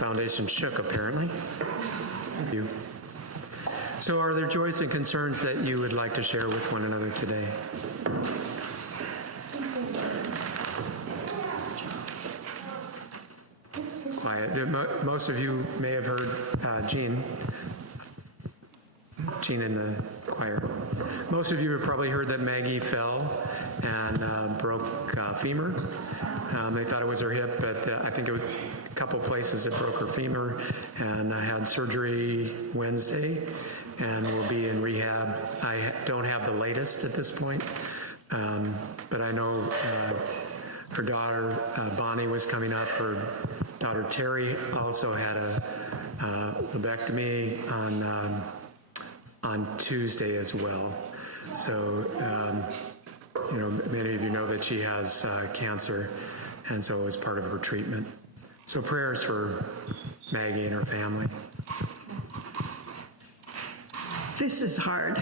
foundation shook, apparently. Thank you. So are there joys and concerns that you would like to share with one another today? Quiet. Most of you may have heard Jean in the choir. Most of you have probably heard that Maggie fell and broke femur. They thought it was her hip, but I think it was a couple places that broke her femur, and I had surgery Wednesday and will be in rehab. I don't have the latest at this point, but I know her daughter Bonnie was coming up. Her daughter Terry also had a lobectomy on Tuesday as well. So, many of you know that she has cancer, and so it was part of her treatment. So prayers for Maggie and her family. This is hard.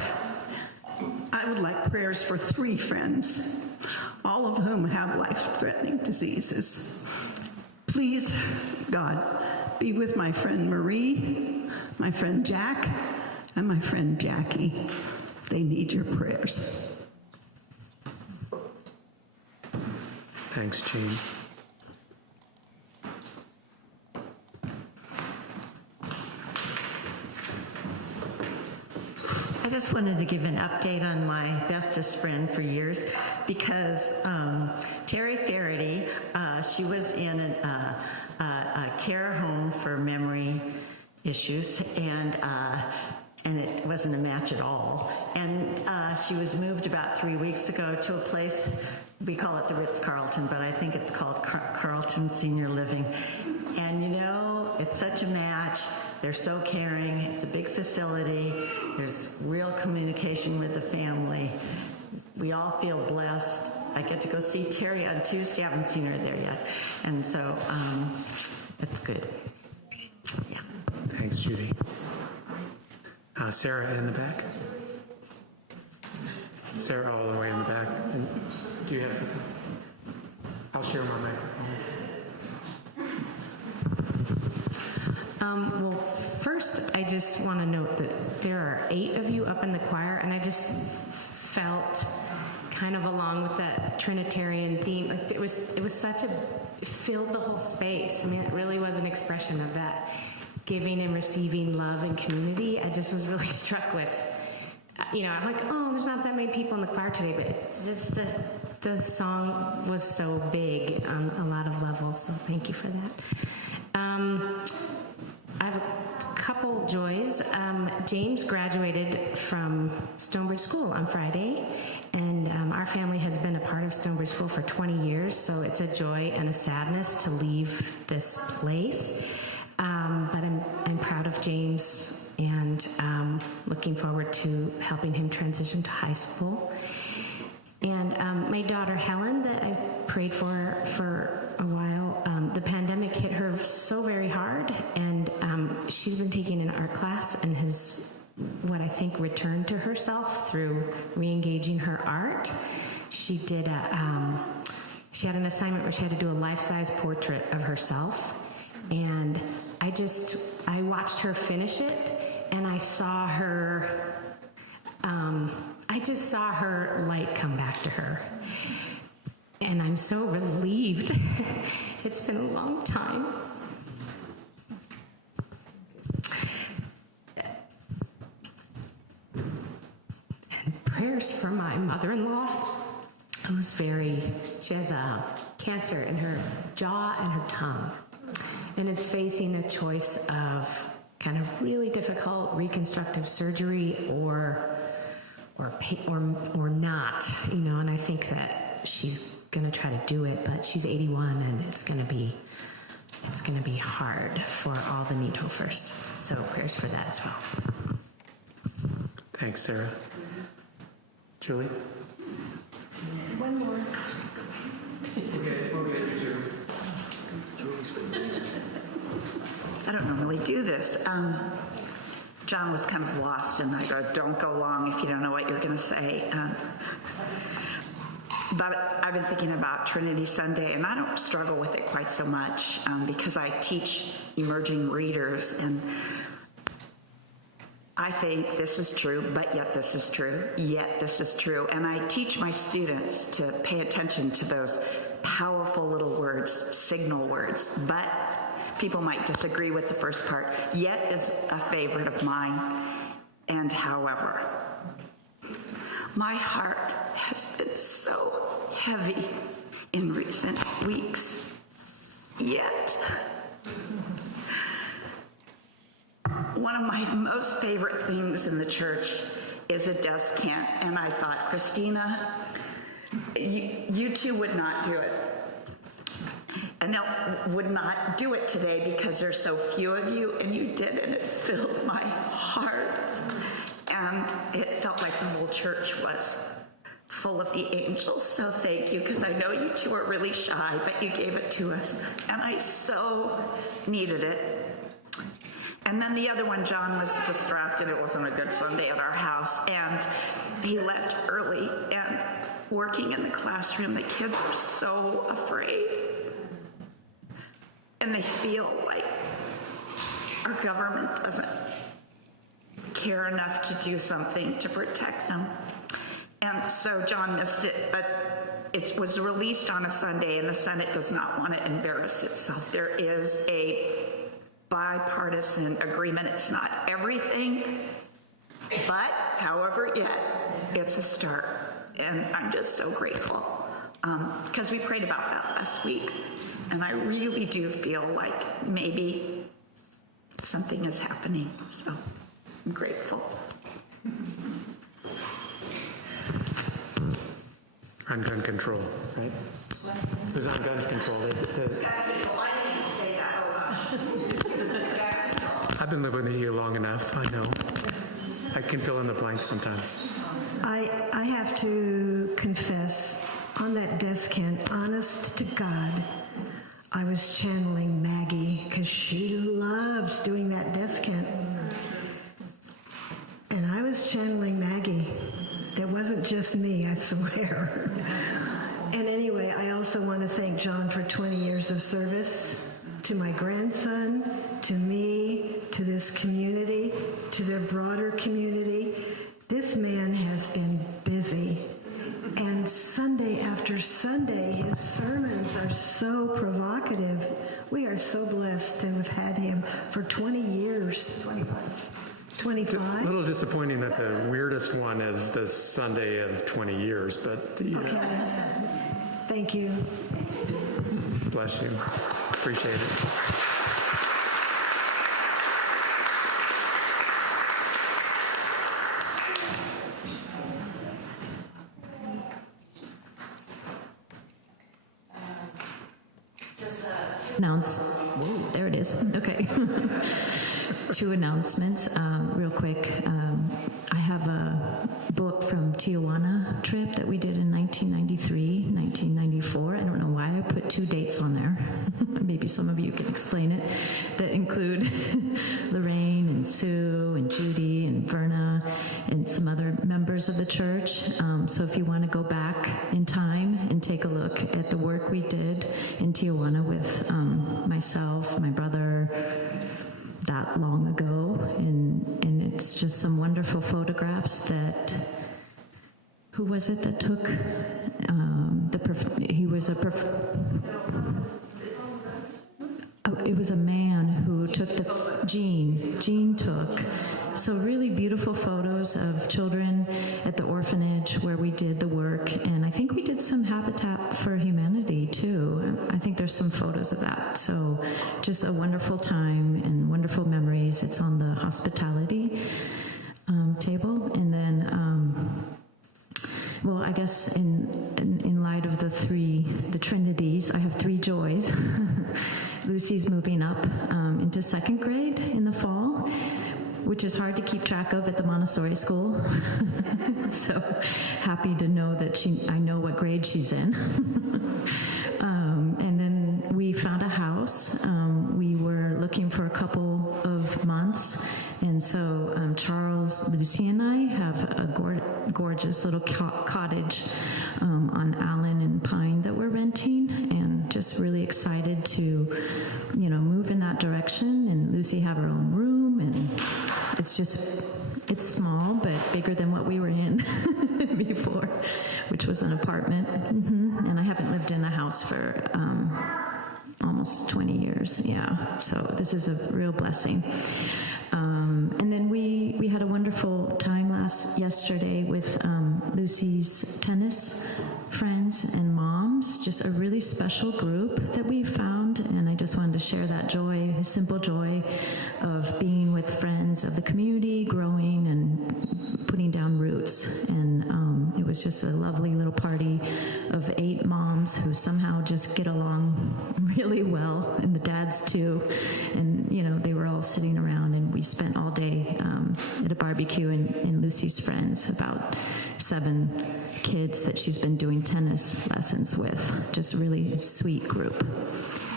I would like prayers for 3 friends, all of whom have life-threatening diseases. Please, God, be with my friend Marie, my friend Jack, and my friend Jackie. They need your prayers. Thanks, Jean. I just wanted to give an update on my bestest friend for years, because Terry Faraday, she was in a care home for memory issues, and it wasn't a match at all. And she was moved about 3 weeks ago to a place, we call it the Ritz-Carlton, but I think it's called Carlton Senior Living. And it's such a match. They're so caring. It's a big facility. There's real communication with the family. We all feel blessed. I get to go see Terry on Tuesday. I haven't seen her there yet. And so it's good. Yeah. Thanks, Judy. Sarah in the back. Sarah all the way in the back. And do you have something? I'll share my microphone. Well, first, I just want to note that there are 8 of you up in the choir, and I just felt kind of along with that Trinitarian theme. Like it was such it filled the whole space. I mean, it really was an expression of that giving and receiving love and community. I just was really struck with, I'm like, oh, there's not that many people in the choir today, but it's just the song was so big on a lot of levels, so thank you for that. I have a couple joys. James graduated from Stonebridge School on Friday, and our family has been a part of Stonebridge School for 20 years, so it's a joy and a sadness to leave this place. But I'm proud of James and looking forward to helping him transition to high school. And my daughter Helen, that I've prayed for a while, the pandemic hit her so very hard, and she's been taking an art class and has, what I think, returned to herself through re-engaging her art. She did she had an assignment where she had to do a life-size portrait of herself, and I watched her finish it, and I saw her light come back to her. And I'm so relieved. It's been a long time. And prayers for my mother-in-law, she has a cancer in her jaw and her tongue, and is facing a choice of kind of really difficult reconstructive surgery or not, and I think that she's going to try to do it, but she's 81, and it's going to be hard for all the Niedhofers. So prayers for that as well. Thanks, Sarah. Julie? One more. Okay, we'll get you two. I don't normally do this. John was kind of lost, and I go, don't go long if you don't know what you're going to say. But I've been thinking about Trinity Sunday, and I don't struggle with it quite so much because I teach emerging readers, and I think this is true, but yet this is true, yet this is true. And I teach my students to pay attention to those powerful little words, signal words. But people might disagree with the first part. Yet is a favorite of mine, and however. My heart has been so heavy in recent weeks. Yet, one of my most favorite things in the church is a descant. And I thought, Christina, you two would not do it. And would not do it today because there's so few of you, and you did, and it filled my heart. And it felt like the whole church was full of the angels. So thank you, because I know you two are really shy, but you gave it to us. And I so needed it. And then the other one, John was distracted. It wasn't a good Sunday at our house. And he left early. And working in the classroom, the kids were so afraid. And they feel like our government doesn't care enough to do something to protect them. And so John missed it, but it was released on a Sunday, and the Senate does not want to embarrass itself. There is a bipartisan agreement. It's not everything, but however, yet it's a start. And I'm just so grateful because we prayed about that last week. And I really do feel like maybe something is happening. So I'm grateful. On gun control, right? It was on gun control. I didn't say that. Oh gosh. I've been living with you long enough. I know. I can fill in the blanks sometimes. I have to confess, on that descant, honest to God, I was channeling Maggie because she loved doing that descant. And I was channeling Maggie. That wasn't just me, I swear. And anyway, I also want to thank John for 20 years of service to my grandson, to me, to this community, to the broader community. This man has been busy. And Sunday after Sunday, his sermons are so provocative. We are so blessed to have had him for 20 years. 25? A little disappointing that the weirdest one is the Sunday of 20 years, but Okay. Thank you. Bless you. Appreciate it. There it is. Okay. 2 announcements, real quick. I have a book from Tijuana trip that we did in 1993, 1994. I don't know why I put 2 dates on there. Maybe some of you can explain it. That include Lorraine and Sue and Judy and Verna and some other members of the church. So if you want to go back in time and take a look at the work we did in Tijuana with myself, my brother, that long ago, and it's just some wonderful photographs that, who was it that took, it was a man who took Gene took. So really beautiful photos of children at the orphanage where we did the work, and I think we did some Habitat for Humanity too. I think there's some photos of that. So just a wonderful time and wonderful memories. It's on the hospitality table. And then, well, I guess in light of the Trinities, I have 3 joys. Lucy's moving up into 2nd grade in the fall, which is hard to keep track of at the Montessori school. So happy to know that I know what grade she's in. And then we found a house. We were looking for a couple of months And so Charles, Lucy, and I have a gorgeous little cottage on Allen and Pine that we're renting, and just really excited to, move in that direction. And Lucy have her own room, and it's small, but bigger than what we were in before, which was an apartment. And I haven't lived in a house for almost 20 years. Yeah. So this is a real blessing. And then we had a wonderful time yesterday with Lucy's tennis friends and moms, just a really special group that we found. And I just wanted to share that joy, simple joy of being with friends of the community, growing and putting down roots. And it was just a lovely little party of 8 moms who somehow just get along really well, and the dads too. And, they were all sitting around, and we spent all day at a barbecue, and Lucy's friends, about 7 kids that she's been doing tennis lessons with. Just a really sweet group.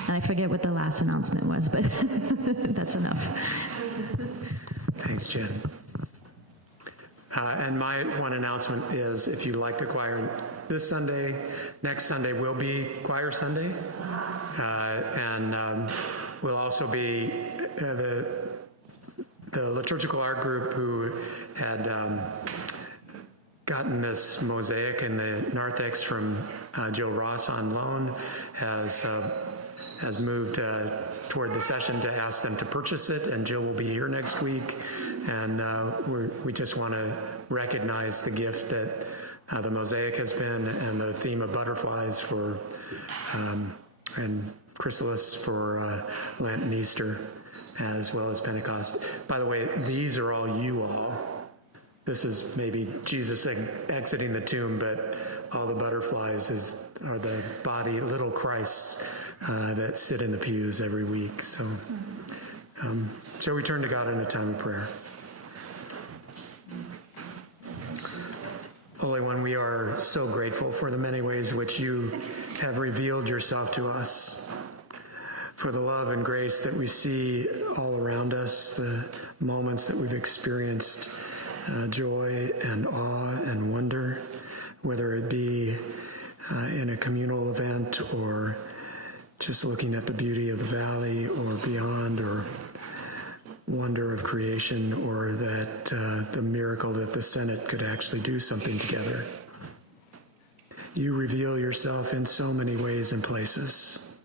And I forget what the last announcement was, but that's enough. Thanks, Jen. And my one announcement is, if you like the choir, this Sunday, next Sunday will be Choir Sunday. And we'll also be the liturgical art group who had gotten this mosaic in the narthex from Joe Ross on loan has moved toward the session to ask them to purchase it, and Jill will be here next week. And we just want to recognize the gift that the mosaic has been, and the theme of butterflies for and chrysalis for Lent and Easter, as well as Pentecost. By the way, these are all you all. This is maybe Jesus exiting the tomb, but all the butterflies are the body, little Christs that sit in the pews every week. So, shall we turn to God in a time of prayer? Holy One, we are so grateful for the many ways which you have revealed yourself to us, for the love and grace that we see all around us, the moments that we've experienced joy and awe and wonder, whether it be in a communal event or just looking at the beauty of the valley or beyond, or wonder of creation, or that the miracle that the Senate could actually do something together. You reveal yourself in so many ways and places,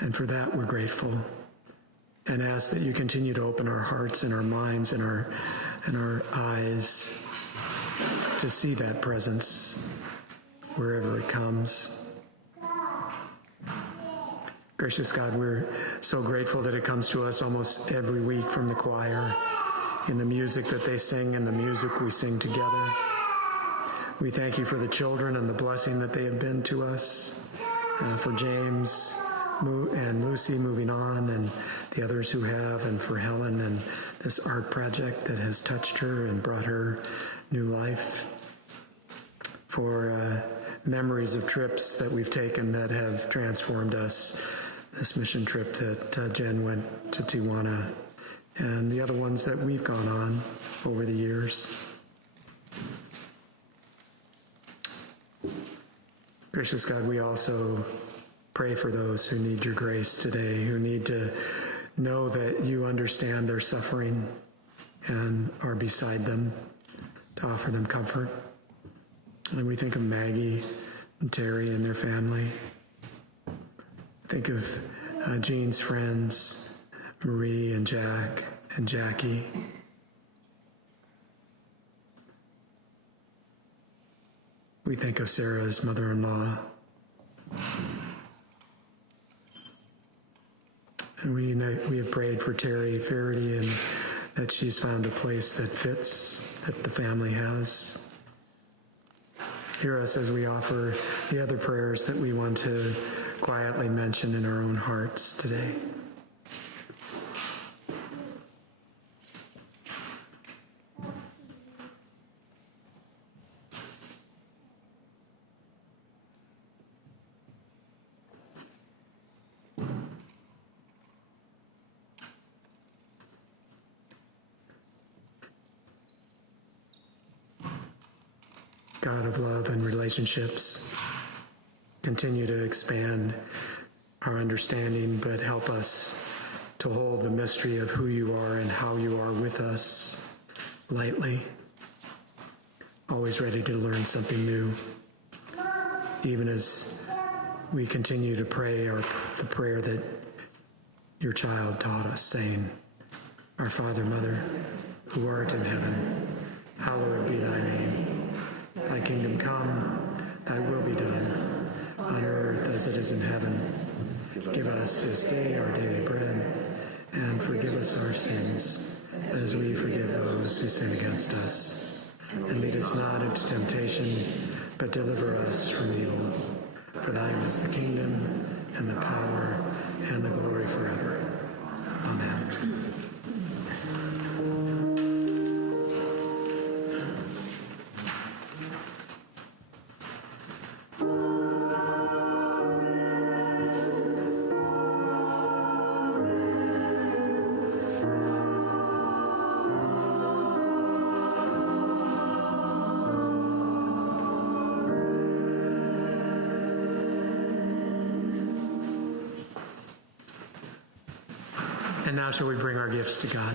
and for that we're grateful, and ask that you continue to open our hearts and our minds and our eyes to see that presence wherever it comes. Gracious God, we're so grateful that it comes to us almost every week from the choir, in the music that they sing and the music we sing together. We thank you for the children and the blessing that they have been to us, for James and Lucy moving on, and the others who have, and for Helen and this art project that has touched her and brought her new life, for memories of trips that we've taken that have transformed us. This mission trip that Jen went to Tijuana, and the other ones that we've gone on over the years. Gracious God, we also pray for those who need your grace today, who need to know that you understand their suffering and are beside them to offer them comfort. And we think of Maggie and Terry and their family. Think of Jean's friends, Marie and Jack and Jackie. We think of Sarah's mother-in-law. And we have prayed for Terry Faraday, and that she's found a place that fits, that the family has. Hear us as we offer the other prayers that we want to quietly mention in our own hearts today. God of love and relationships. Continue to expand our understanding, but help us to hold the mystery of who you are and how you are with us lightly, always ready to learn something new, even as we continue to pray the prayer that your child taught us, saying, Our Father, Mother, who art in heaven, hallowed be thy name. Thy kingdom come, thy will be done, on earth as it is in heaven. Give us this day our daily bread, and forgive us our sins, as we forgive those who sin against us. And lead us not into temptation, but deliver us from evil. For thine is the kingdom, and the power, and the glory forever. Amen. And now shall we bring our gifts to God?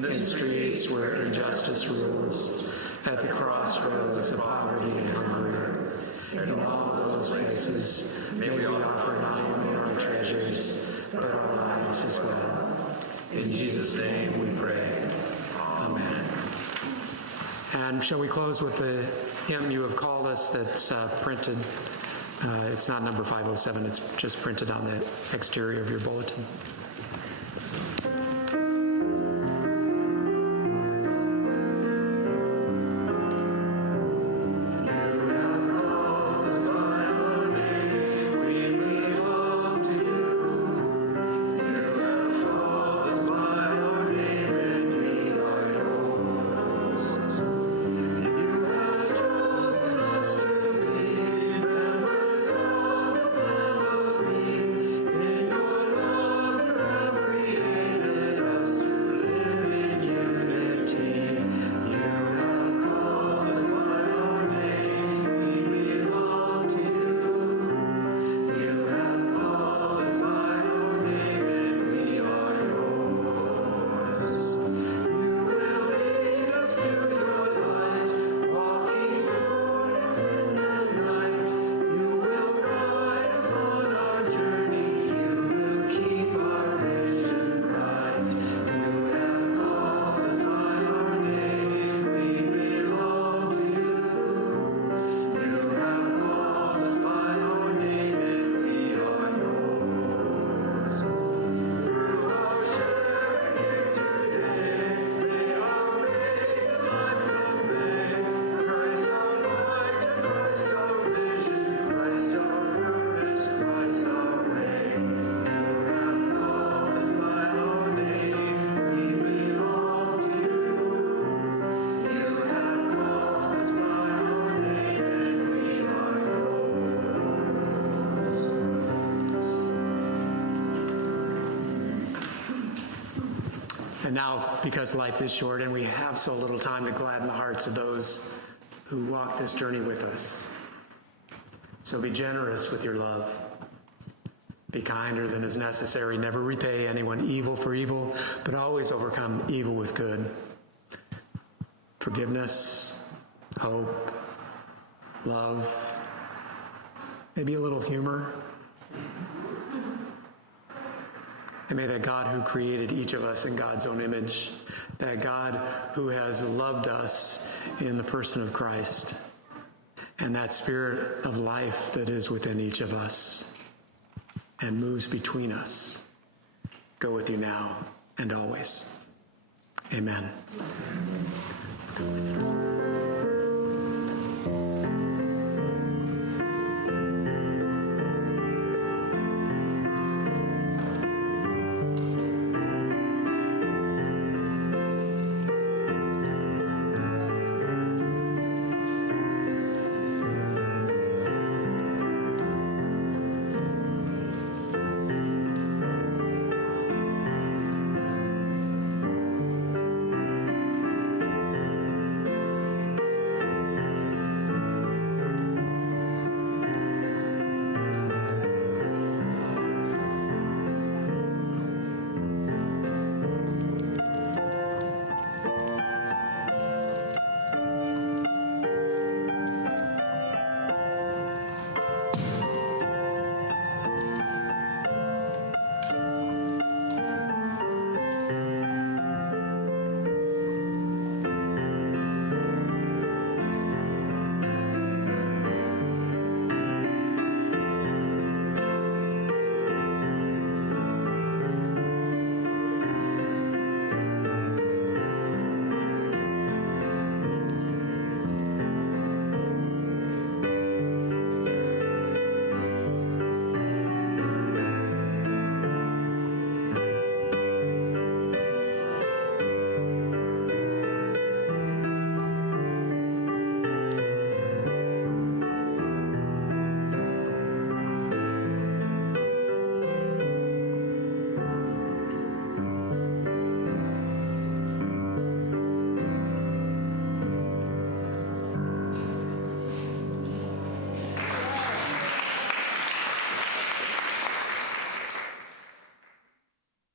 In streets where injustice rules, at the crossroads of poverty and hunger, In all those places, may we offer not only our treasures, but our lives as well. In Jesus' name we pray. Amen. And shall we close with the hymn, You Have Called Us, that's printed. It's not number 507, it's just printed on the exterior of your bulletin. And now, because life is short and we have so little time to gladden the hearts of those who walk this journey with us, so be generous with your love. Be kinder than is necessary. Never repay anyone evil for evil, but always overcome evil with good. Forgiveness, hope, love, maybe a little humor. And may that God who created each of us in God's own image, that God who has loved us in the person of Christ, and that spirit of life that is within each of us and moves between us, go with you now and always. Amen.